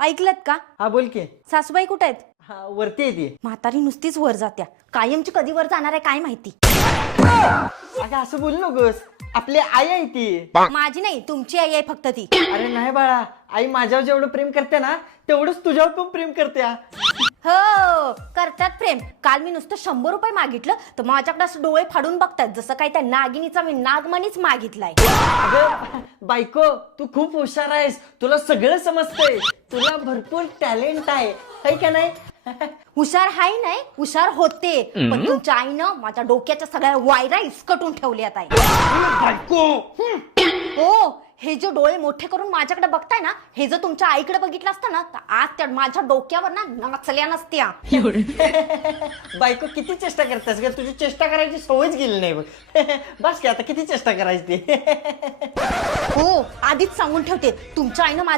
ऐकलत का? हा बोल की. सासूबाई कुठे आहेत? हा वरती आहे ती. म्हातारी नुसतीच वर जात्या, कायमची कधी वर जाणार आहे काय माहिती. अगं असं बोलू नकोस, आपली आई आहे ती. माझी नाही, तुमची आई आहे फक्त ती. अरे नाही बाळा, आई माझ्यावर जेवढं प्रेम करते ना तेवढंच तुझ्यावर पण प्रेम करते. हो करतात प्रेम. काल मी नुसतं 100 रुपये मागितलं तर माझ्याकडे असं डोळे फाडून बघतात जसं काय त्या नागिनीचा मी नागमणीच मागितलाय. अगं बायको, तू खूप हुशार आहेस, तुला सगळं समजतंय, तुला भरपूर टॅलेंट आहे का नाही? हुशार हाय नाही, हुशार होते, पण तुमच्या आईनं माझ्या डोक्याच्या सगळ्या वायरा इसकटून ठेवल्यात आहे. बायको हो, हे जे डोळे मोठे करून माझ्याकडे बघताय ना, हे जर तुमच्या आईकडे बघितलं असतं ना तर आज त्या माझ्या डोक्यावर ना नाचल्या नसत्या. बायको किती चेष्टा करतेस ग, तुझी चेष्टा करायची सवयच गेली नाही बघ. बस की आता किती चेष्टा करायची ती. हो आधीच सांगून ठेवते, तुमच्या आईनं माझं